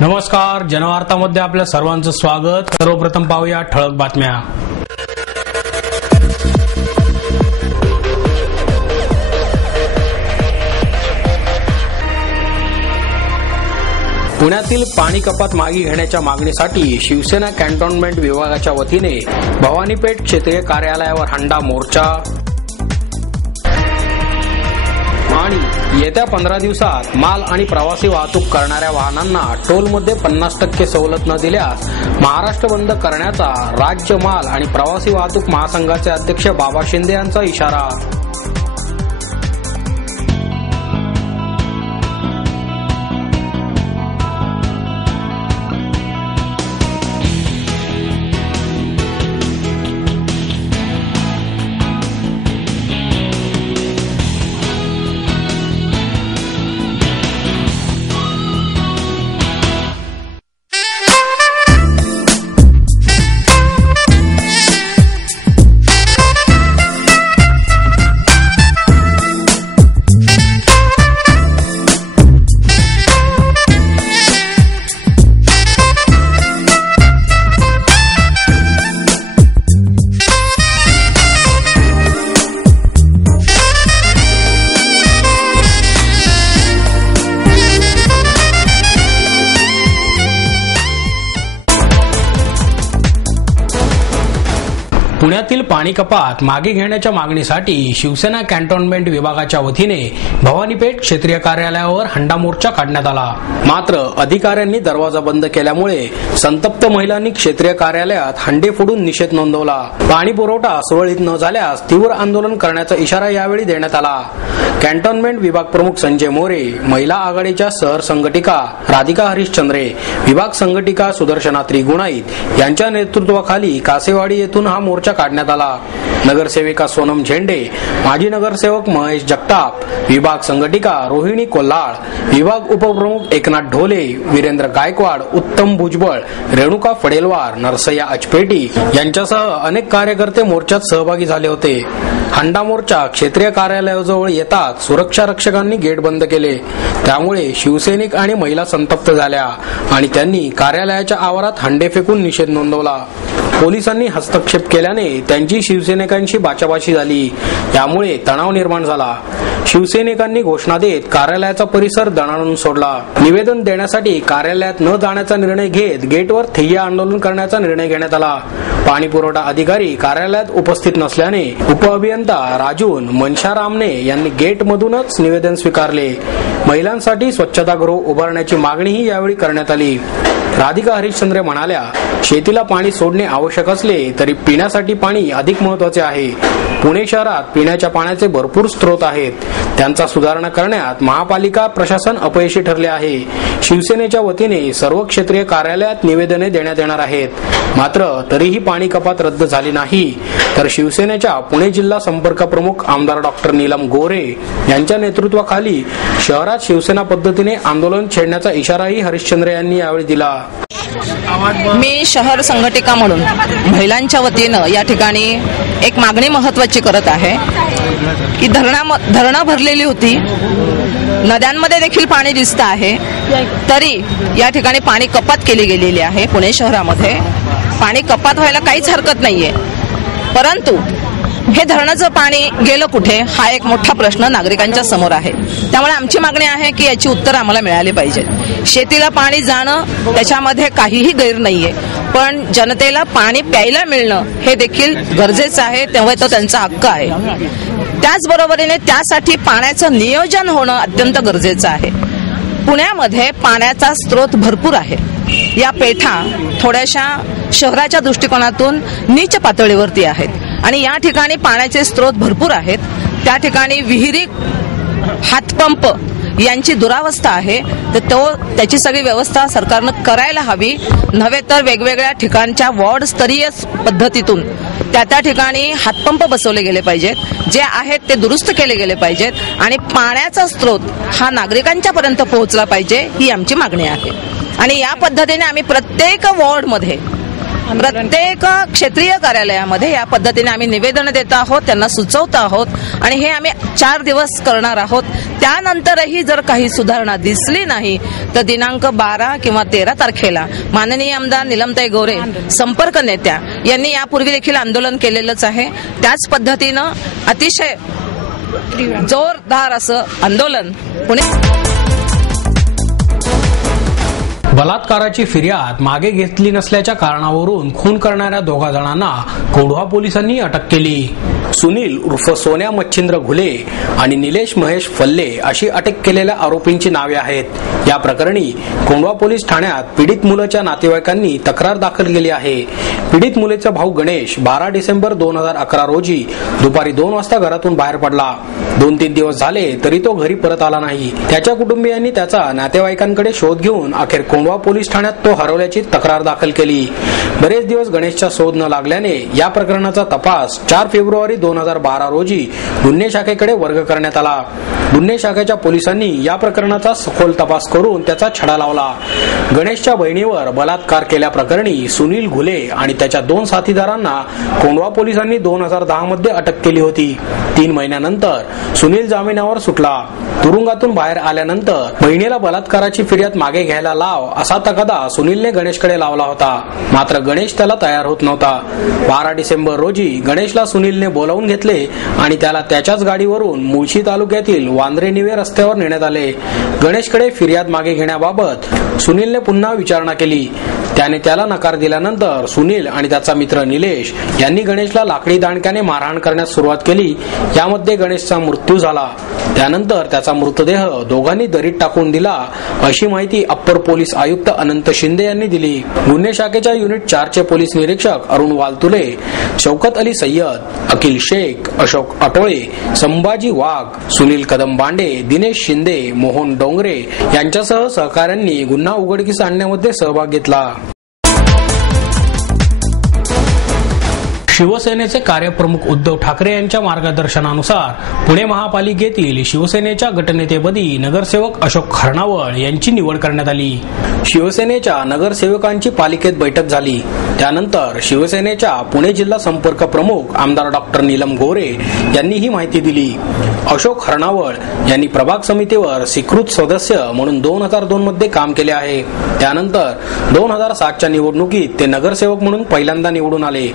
नमस्कार, जनवार्तामध्ये आपल्या सर्वांचं स्वागत। सर्वप्रथम पाहूया ठळक बातम्या। पुण्यातील पाणी कपात मागे घेण्याच्या मागणीसाठी शिवसेना कॅन्टोन्मेंट विभागाच्या वतीने भवानीपेठ क्षेत्रीय कार्यालयावर हंडा मोर्चा आणि येत्या 15 दिवसात माल आणि प्रवासी वाहतूक करणाऱ्या वाहनांना टोलमध्ये 50% सवलत न दिल्यास महाराष्ट्र बंद करण्याचा राज्य माल आणि प्रवासी वाहतूक महासंघाचे अध्यक्ष बाबा शिंदे यांचा इशारा। पुण्यातील पाणी कपात मागे घेण्याच्या मागणीसाठी शिवसेना कॅन्टोन्मेंट विभागाच्या वतीने भवानीपेठ क्षेत्रीय कार्यालयावर हंडा मोर्चा काढण्यात आला। मात्र अधिकाऱ्यांनी दरवाजा बंद केल्यामुळे संतप्त महिलांनी क्षेत्रीय कार्यालयात हंडे फोडून निषेध नोंदवला। पाणी पुरवठा सुरळीत न झाल्यास तीव्र आंदोलन करण्याचा इशारा यावेळी देण्यात आला। कॅन्टोन्मेंट विभाग प्रमुख संजय मोरे, महिला आघाडीच्या शहर संघटिका राधिका हरिश्चंद्रे, विभाग संघटिका सुदर्शना त्रिगुणाईत यांच्या नेतृत्वाखाली कासेवाडी येथून हा मोर्चा काढण्यात आला। नगरसेविका सोनम झेंडे, माजी नगरसेवक महेश जगताप, विभाग संघटिका रोहिणी कोल्हाळ, विभाग उपप्रमुख एकनाथ ढोले, वीरेंद्र गायकवाड, उत्तम भुजबळ, रेणुका फडेलवार, नरसय्या अचपेटी यांच्यासह अनेक कार्यकर्ते मोर्चात सहभागी झाले होते। हंडा मोर्चा क्षेत्रीय कार्यालयाजवळ येताच सुरक्षा रक्षकांनी गेट बंद केले। त्यामुळे शिवसैनिक आणि महिला संतप्त झाल्या आणि त्यांनी कार्यालयाच्या आवारात हंडे फेकून निषेध नोंदवला। पोलिसांनी हस्तक्षेप केल्याने त्यांची शिवसैनिकांशी बाचाबाची झाली। यामुळे तणाव निर्माण झाला। शिवसैनिकांनी घोषणा देत कार्यालयाचा परिसर दणाणून सोडला। निवेदन देण्यासाठी कार्यालयात न जाण्याचा निर्णय घेत गेटवर ठिय्या आंदोलन करण्याचा निर्णय घेण्यात आला। पाणी पुरवठा अधिकारी कार्यालयात उपस्थित नसल्याने उपअभियंता राजून मनशारामने यांनी गेटमधूनच निवेदन स्वीकारले। महिलांसाठी स्वच्छतागृह उभारण्याची मागणीही यावेळी करण्यात आली। राधिका हरिश्चंद्रे म्हणाल्या, शेतीला पाणी सोडणे आवश्यक असले तरी पिण्यासाठी पाणी अधिक महत्त्वाचे आहे। पुणे शहरात पिण्याच्या पाण्याचे भरपूर स्रोत आहेत, त्यांचा सुधारणा करण्यात महापालिका प्रशासन अपयशी ठरले आहे। शिवसेनेच्या वतीने सर्व क्षेत्रीय कार्यालयात निवेदने देण्यात येणार आहेत। मात्र तरीही पाणी कपात रद्द झाली नाही तर शिवसेनेच्या पुणे जिल्हा संपर्क प्रमुख आमदार डॉक्टर नीलम गोरे यांच्या नेतृत्वाखाली शहरात शिवसेना पद्धतीने आंदोलन छेडण्याचा इशाराही हरिश्चंद्रे यांनी यावेळी दिला। मी शहर संघटिका म्हणून महिलांच्या वतीनं या ठिकाणी एक मागणी महत्त्वाची करत आहे की धरणं भरलेली होती, नद्यांमध्ये देखील पाणी दिसतं आहे, तरी या ठिकाणी पाणी कपात केली गेलेली आहे। पुणे शहरामध्ये पाणी कपात व्हायला काहीच हरकत नाहीये, परंतु हे धरणाचं पाणी गेलं कुठे हा एक मोठा प्रश्न नागरिकांच्या समोर आहे। त्यामुळे आमची मागणी आहे की याची उत्तर आम्हाला मिळाली पाहिजेत। शेतीला पाणी जाणं त्याच्यामध्ये काहीही गैर नाहीये, पण जनतेला पाणी प्यायला मिळणं हे देखील गरजेचं आहे, तेव्हा तो त्यांचा हक्क आहे। त्याचबरोबरीने त्यासाठी पाण्याचं नियोजन होणं अत्यंत गरजेचं आहे। पुण्यामध्ये पाण्याचा स्रोत भरपूर आहे। या पेठा थोड्याशा शहराच्या दृष्टिकोनातून नीच पातळीवरती आहेत आणि या ठिकाणी पाण्याचे स्रोत भरपूर आहेत। त्या ठिकाणी विहिरी, हातपंप यांची दुरावस्था आहे, तर त्याची सगळी व्यवस्था सरकारनं करायला हवी। नव्हे तर वेगवेगळ्या ठिकाणच्या वॉर्ड स्तरीय पद्धतीतून त्या ठिकाणी हातपंप बसवले गेले पाहिजेत, जे आहेत ते दुरुस्त केले गेले पाहिजेत आणि पाण्याचा स्रोत हा नागरिकांच्या पर्यंत पोहोचला पाहिजे, ही आमची मागणी आहे। आणि या पद्धतीने आम्ही प्रत्येक वॉर्डमध्ये प्रत्येक क्षेत्रीय कार्यालयामध्ये या पद्धतीने आम्ही निवेदन देत आहोत, त्यांना सुचवत आहोत आणि हे आम्ही 4 दिवस करणार आहोत. त्यानंतरही जर काही सुधारणा दिसली नाही तर दिनांक 12 किंवा 13 तारखेला माननीय आमदार नीलमताई गोरे संपर्क नेत्या यांनी यापूर्वी देखील आंदोलन केलेलंच आहे. त्याच पद्धतीनं अतिशय जोरदार असं आंदोलन पुणे. बलात्काराची फिर्याद मागे घेतली नसल्याच्या कारणावरून खून करणाऱ्या 2 जणांना कोंढवा पोलिसांनी अटक केली. सुनील उर्फ सोन्या मच्छिंद्र घुले आणि निलेश महेश फल्ले अशी अटक केलेल्या आरोपींची नावे आहेत. या प्रकरणी कोंढवा पोलीस ठाण्यात पीडित मुलाच्या नातेवाईकांनी तक्रार दाखल केली आहे. पीडित मुलीचा भाऊ गणेश 12 डिसेंबर 2011 रोजी दुपारी 2 वाजता घरातून बाहेर पडला. 2-3 दिवस झाले तरी तो घरी परत आला नाही. त्याच्या कुटुंबियांनी त्याचा नातेवाईकांकडे शोध घेऊन अखेर कोंढवा पोलीस ठाण्यात तो हरवल्याची तक्रार दाखल केली. बरेच दिवस गणेशचा शोध न लागल्याने या प्रकरणाचा तपास 4 फेब्रुवारी 2012 रोजी गुन्हे शाखेकडे वर्ग करण्यात आला. गुन्हे शाखेच्या पोलिसांनी या प्रकरणाचा सखोल तपास करून त्याचा छडा लावला. गणेशच्या बहिणीवर बलात्कार केल्याप्रकरणी सुनील घुले आणि त्याच्या 2 साथीदारांना कोंढवा पोलिसांनी 2010 मध्ये अटक केली होती. 3 महिन्यानंतर सुनील जामिनावर सुटला. तुरुंगातून बाहेर आल्यानंतर बहिणीला बलात्काराची फिर्याद मागे घ्यायला लाव असा तगादा सुनीलने गणेशकडे लावला होता. मात्र गणेश त्याला तयार होत नव्हता. 12 डिसेंबर रोजी गणेशला सुनीलने बोलावून घेतले आणि त्याला त्याच्याच गाडीवरून मुळशी तालुक्यातील वांद्रे निवे रस्त्यावर नेण्यात आले. गणेशकडे फिर्याद मागे घेण्याबाबत सुनीलने पुन्हा विचारणा केली. त्याने त्याला नकार दिल्यानंतर सुनील आणि त्याचा मित्र निलेश यांनी गणेशला लाकडी दांडक्याने मारहाण करण्यास सुरुवात केली. यामध्ये गणेशचा मृत्यू झाला. त्यानंतर त्याचा मृतदेह दोघांनी दरीत टाकून दिला अशी माहिती अप्पर पोलीस आयुक्त अनंत शिंदे यांनी दिली. गुन्हे शाखेच्या युनिट 4 चे पोलीस निरीक्षक अरुण वालतुले, शौकत अली सय्यद, अखिल शेख, अशोक अटोळे, संभाजी वाघ, सुनील कदम बांडे, दिनेश शिंदे, मोहन डोंगरे यांच्यासह सहकाऱ्यांनी गुन्हा उघडकीस आणण्यामध्ये सहभाग घेतला. शिवसेनेचे कार्यप्रमुख उद्धव ठाकरे यांच्या मार्गदर्शनानुसार पुणे महापालिकेतील शिवसेनेच्या गटनेतेपदी नगरसेवक अशोक हरणावळ यांची निवड करण्यात आली. शिवसेनेच्या नगरसेवकांची पालिकेत बैठक झाली. त्यानंतर शिवसेनेच्या पुणे जिल्हा संपर्क प्रमुख आमदार डॉक्टर नीलम गोरे यांनी ही माहिती दिली. अशोक हरणावळ यांनी प्रभाग समितीवर स्वीकृत सदस्य म्हणून 2002 मध्ये काम केले आहे. त्यानंतर 2007च्या निवडणुकीत ते नगरसेवक म्हणून पहिल्यांदा निवडून आले.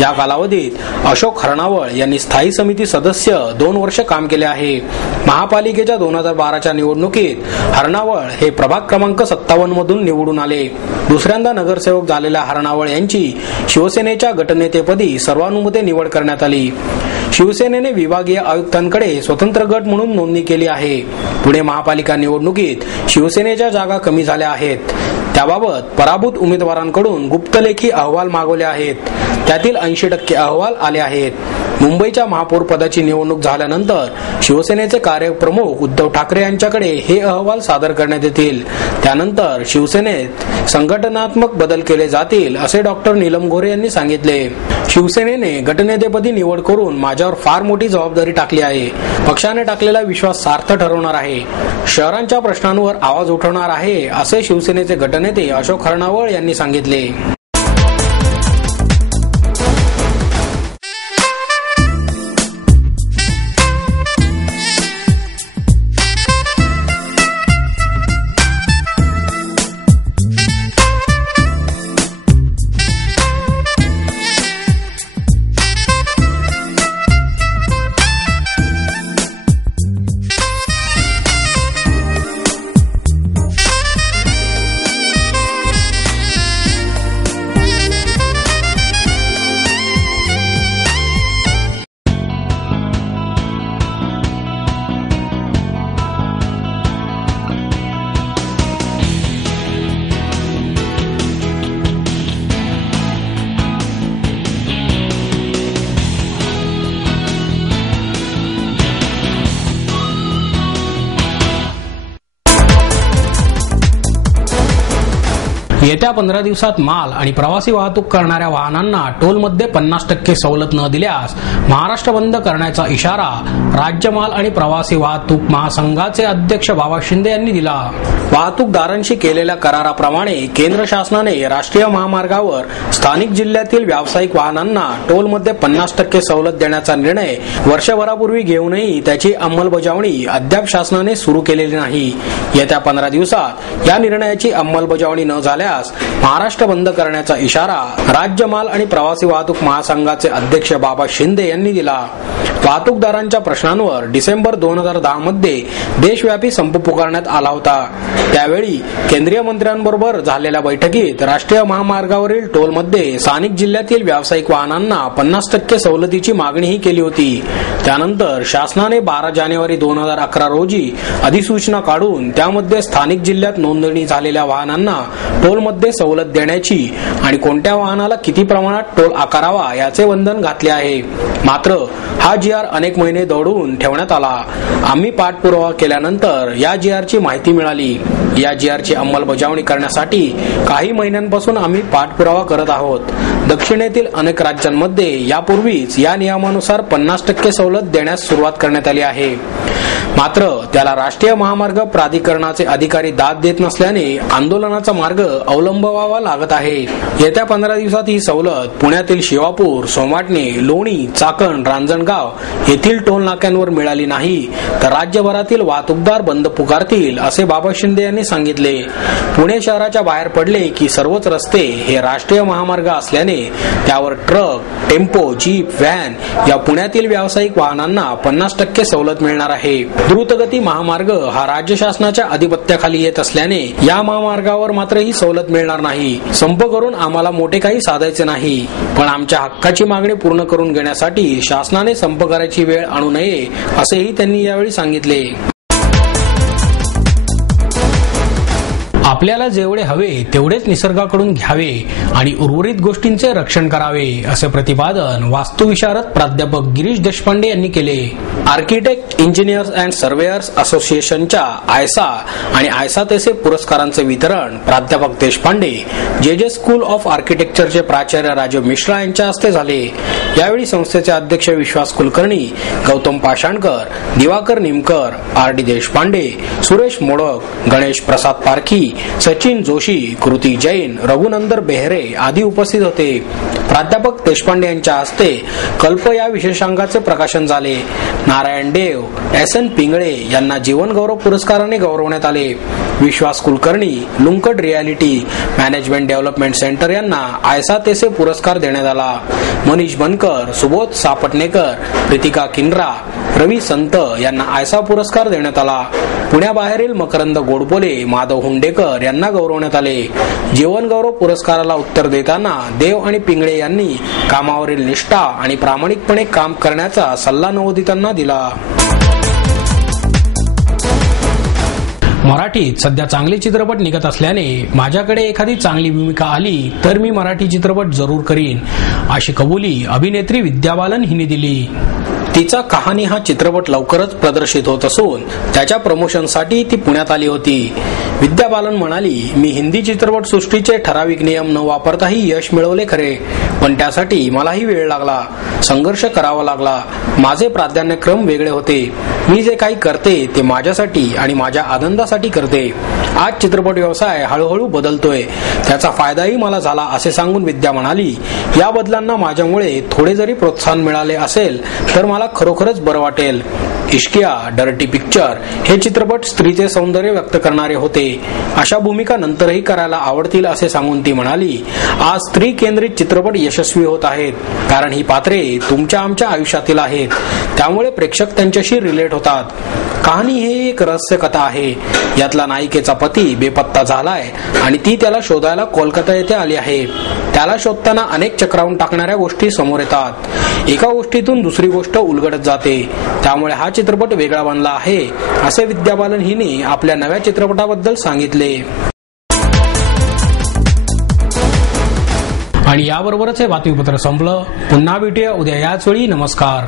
या कालावधीत अशोक हरणावळ यांनी स्थायी समिती सदस्य 2 वर्ष काम केले आहे. महापालिकेच्या 2012च्या निवडणुकीत हरणावळ हे प्रभाग क्रमांक 57 मधून निवडून आले. दुसऱ्यांदा नगरसेवक झालेल्या हरणावळ यांची शिवसेनेच्या गटनेतेपदी सर्वानुमते निवड करण्यात आली. शिवसेनेने विभागीय आयुक्तांकडे स्वतंत्र गट म्हणून नोंदणी केली आहे. पुणे महापालिका निवडणुकीत शिवसेनेच्या जागा कमी झाल्या आहेत. त्याबाबत पराभूत उमेदवारांकडून गुप्तलेखी अहवाल मागवले आहेत. त्यातील 80% अहवाल आले आहेत. मुंबईच्या महापौर पदाची निवडणूक झाल्यानंतर शिवसेनेचे कार्यप्रमुख उद्धव ठाकरे यांच्याकडे हे अहवाल सादर करण्यात येतील. त्यानंतर शिवसेनेत संघटनात्मक बदल केले जातील असे डॉक्टर नीलम गोरे यांनी सांगितले. शिवसेनेने गटनेतेपदी निवड करून माझ्यावर फार मोठी जबाबदारी टाकली आहे. पक्षाने टाकलेला विश्वास सार्थ ठरवणार आहे. शहरांच्या प्रश्नांवर आवाज उठवणार आहे असे शिवसेनेचे गटनेते अशोक हरणावळ यांनी सांगितले. येत्या 15 दिवसात माल आणि प्रवासी वाहतूक करणाऱ्या वाहनांना टोलमध्ये 50% सवलत न दिल्यास महाराष्ट्र बंद करण्याचा इशारा राज्य माल आणि प्रवासी वाहतूक महासंघाचे अध्यक्ष बाबा शिंदे यांनी दिला. वाहतूकदारांशी केलेल्या कराराप्रमाणे केंद्र शासनाने राष्ट्रीय महामार्गावर स्थानिक जिल्ह्यातील व्यावसायिक वाहनांना टोलमध्ये 50% सवलत देण्याचा निर्णय वर्षभरापूर्वी घेऊनही त्याची अंमलबजावणी अद्याप शासनाने सुरू केलेली नाही. येत्या 15 दिवसात या निर्णयाची अंमलबजावणी न झाल्यास महाराष्ट्र बंद करण्याचा इशारा राज्य माल आणि प्रवासी वाहतूक महासंघाचे अध्यक्ष बाबा शिंदे यांनी दिला. वाहतूकदारांच्या प्रश्नांवर डिसेंबर 2010 मध्ये देशव्यापी संप पुकारण्यात आला होता. त्यावेळी केंद्रीय मंत्र्यांबरोबर झालेल्या बैठकीत राष्ट्रीय महामार्गावरील टोलमध्ये स्थानिक जिल्ह्यातील व्यावसायिक वाहनांना 50% सवलतीची मागणीही केली होती. त्यानंतर शासनाने 12 जानेवारी 2011 रोजी अधिसूचना काढून त्यामध्ये स्थानिक जिल्ह्यात नोंदणी झालेल्या वाहनांना टोलमध्ये सवलत देण्याची आणि कोणत्या वाहनाला किती प्रमाणात टोल आकारावा याचे बंधन घातले आहे. मात्र हा GR अनेक महिने दौडवून ठेवण्यात आला. आम्ही पाठपुरावा केल्यानंतर या GRची माहिती मिळाली. या GRची अंमलबजावणी करण्यासाठी काही महिन्यांपासून आम्ही पाठपुरावा करत आहोत. दक्षिणेतील अनेक राज्यांमध्ये यापूर्वीच या नियमानुसार 50% सवलत देण्यास सुरुवात करण्यात आली आहे. मात्र त्याला राष्ट्रीय महामार्ग प्राधिकरणाचे अधिकारी दाद देत नसल्याने आंदोलनाचा मार्ग अवलंबावा लागत आहे. येत्या 15 दिवसात ही सवलत पुण्यातील शिवापूर, सोमाटणे, लोणी, चाकण, रांजणगाव येथील टोल नाक्यांवर मिळाली नाही तर राज्यभरातील वाहतूकदार बंद पुकारतील असे बाबा शिंदे यांनी सांगितले. पुणे शहराच्या बाहेर पडले की सर्वच रस्ते हे राष्ट्रीय महामार्ग असल्याने त्यावर ट्रक, टेम्पो, जीप, व्हॅन या पुण्यातील व्यावसायिक वाहनांना 50% सवलत मिळणार आहे. द्रुतगती महामार्ग हा राज्य शासनाच्या अधिपत्याखाली येत असल्याने या महामार्गावर मात्र ही सवलत मिळणार नाही. संप करून आम्हाला मोठे काही साधायचे नाही, पण आमच्या हक्काची मागणी पूर्ण करून घेण्यासाठी शासनाने संप करायची वेळ आणू नये असेही त्यांनी यावेळी सांगितले. आपल्याला जेवढे हवे तेवढेच निसर्गाकडून घ्यावे आणि उर्वरित गोष्टींचे रक्षण करावे असे प्रतिपादन वास्तुविशारद प्राध्यापक गिरीश देशपांडे यांनी केले. आर्किटेक्ट, इंजिनियर्स अँड सर्वेयर्स असोसिएशनच्या आयसा आणि आयसा-तेसे पुरस्कारांचे वितरण प्राध्यापक देशपांडे, जे स्कूल ऑफ आर्किटेक्चरचे प्राचार्य राजीव मिश्रा यांच्या हस्ते झाले. यावेळी संस्थेचे अध्यक्ष विश्वास कुलकर्णी, गौतम पाषाणकर, दिवाकर निमकर, RD देशपांडे, सुरेश मोडक, गणेश प्रसाद पारखी, सचिन जोशी, कृती जैन, रघुनंदर बेहरे आदी उपस्थित होते. प्राध्यापक देशपांडे यांच्या हस्ते कल्प या विशेषांकाचे प्रकाशन झाले. नारायण देव, SN पिंगळे यांना जीवन गौरव पुरस्काराने गौरवण्यात आले. Vishwas Kulkarni, Lunkad reality management development centre यांना आयसा-तेसे पुरस्कार देण्यात आला. मनीष बनकर, सुबोध सापटणेकर, प्रीतिका किनरा, रवी संत यांना आयसा पुरस्कार देण्यात आला. पुण्याबाहेरील मकरंद गोडबोले, माधव हुंडेकर यांना गौरवण्यात आले. जीवन गौरव पुरस्काराला उत्तर देताना देव आणि पिंगळे यांनी कामावरील निष्ठा आणि प्रामाणिकपणे काम करण्याचा सल्ला नवोदितांना दिला. मराठीत सध्या चांगले चित्रपट निघत असल्याने माझ्याकडे एखादी चांगली भूमिका आली तर मी मराठी चित्रपट जरूर करीन अशी कबुली अभिनेत्री विद्या बालन हिने दिली. तिचा कहाणी हा चित्रपट लवकरच प्रदर्शित होत असून त्याच्या प्रमोशनसाठी ती पुण्यात आली होती. विद्या बालन म्हणाली, मी हिंदी चित्रपट सृष्टीचे ठराविक नियम न वापरताही यश मिळवले खरे, पण त्यासाठी मलाही वेळ लागला, संघर्ष करावा लागला. माझे प्राधान्यक्रम वेगळे होते. मी जे काही करते ते माझ्यासाठी आणि माझ्या आनंदासाठी करते. आज चित्रपट व्यवसाय हळूहळू बदलतोय, त्याचा फायदाही मला झाला असे सांगून विद्या म्हणाली, या बदलांना माझ्यामुळे थोडे जरी प्रोत्साहन मिळाले असेल तर मला खरोखरच बरं वाटेल. इश्किया, डर्टी पिक्चर हे चित्रपट स्त्रीचे सौंदर्य व्यक्त करणारे होते. अशा भूमिका नंतरही करायला आवडतील असे सांगून ती म्हणाली, आज स्त्री केंद्रित चित्रपट यशस्वी होत आहेत कारण ही पात्रे तुमच्या आमच्या आयुष्यातील आहेत, त्यामुळे प्रेक्षक त्यांच्याशी रिलेट होतात. कहाणी ही एक रहस्य कथा आहे. यातला नायिकेचा पती बेपत्ता झालाय आणि ती त्याला शोधायला कोलकाता येथे आली आहे. त्याला शोधताना अनेक चक्रावून टाकणाऱ्या गोष्टी समोर येतात. एका गोष्टीतून दुसरी गोष्ट उलगडत जाते. त्यामुळे हा चित्रपट वेगळा बनला आहे असे विद्या बालन हिने आपल्या नव्या चित्रपटाबद्दल सांगितले. आणि याबरोबरच हे बातमीपत्र संपलं. पुन्हा भेटूया उद्या याच वेळी. नमस्कार.